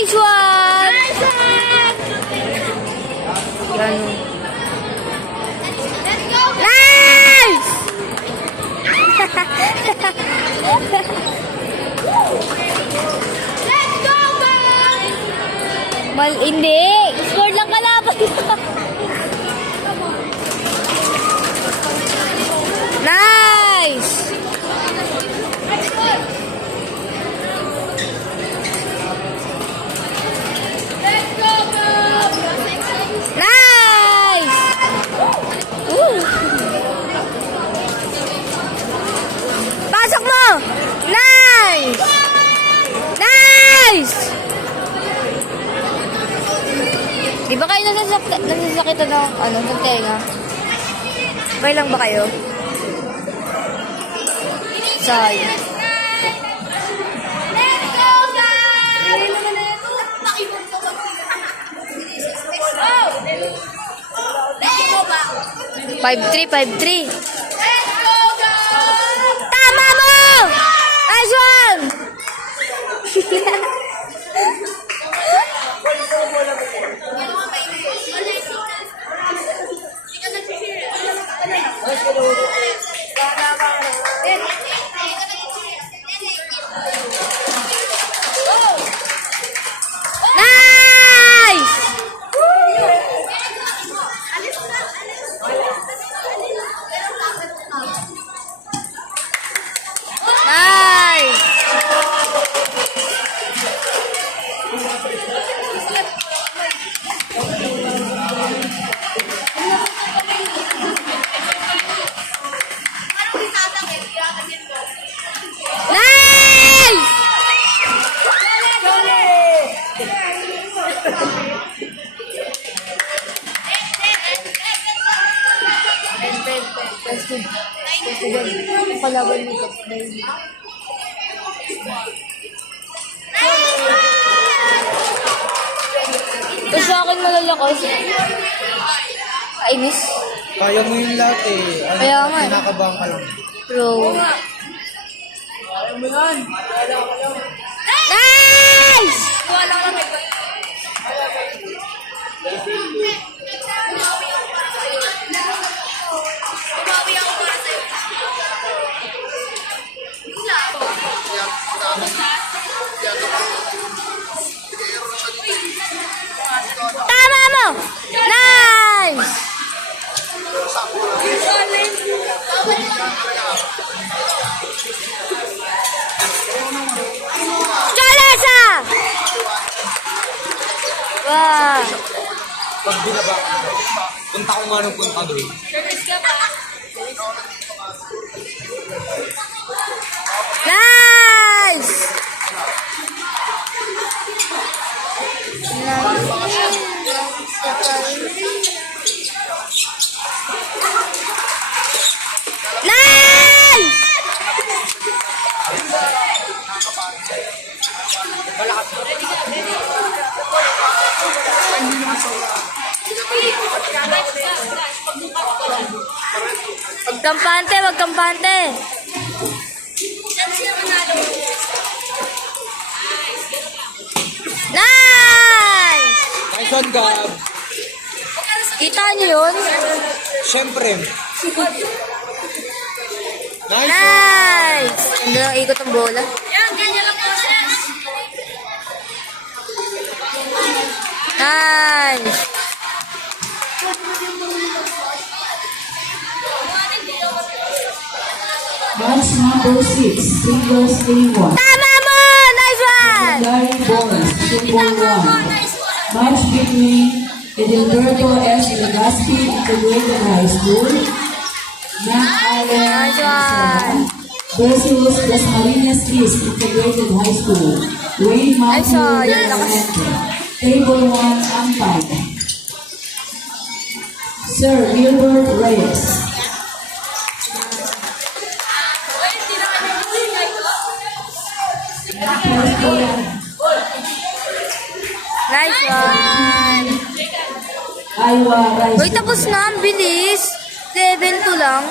Nice one! Nice one! Yan. Let's go! Nice! Let's go, guys! Hindi. Score lang kalaban. Nice! Let's go, guys! Nice! Pasok mo! Nice! Nice! Di ba kayo nasasakitan ng tenga? Okay lang ba kayo? Say. Let's go, guys! 5-3, 5-3. Let's go, guys! Tama mo! Nice one! Nice! Nice! Nice! Kalaban mo Tapos sa akin malalakas. Kainis. Kaya mo yung lahat eh. Kaya nga eh. Kinakabahan ka lang. Bro. Kaya mo yan. Nice! Tama mo! Nice! Kalesa! Wow! Pag binaba ka, punta ko nga nung punta doon. Nice! Nice! Wag kampante. Nice! Nice one, Gab. Kita niyo yun? Siyempre. Nice. Nice! Hindi lang ikot ang bola. Yan, ganyan lang process. Nice! Match number 6, singles team 1. Tama mo! Nice one! Larry Boris, team 1. Match between Edilberto S. Legaspi Integrated High School, Mac Nice Allen, one! versus Las Marinas East Integrated High School, Wayne Matthew saw yun, lakas. Center. Table 1, umpire. Sir Gilbert Reyes. Nice one! Iowa Rice. Uy, tapos na. Ang bilis. 7-2 lang.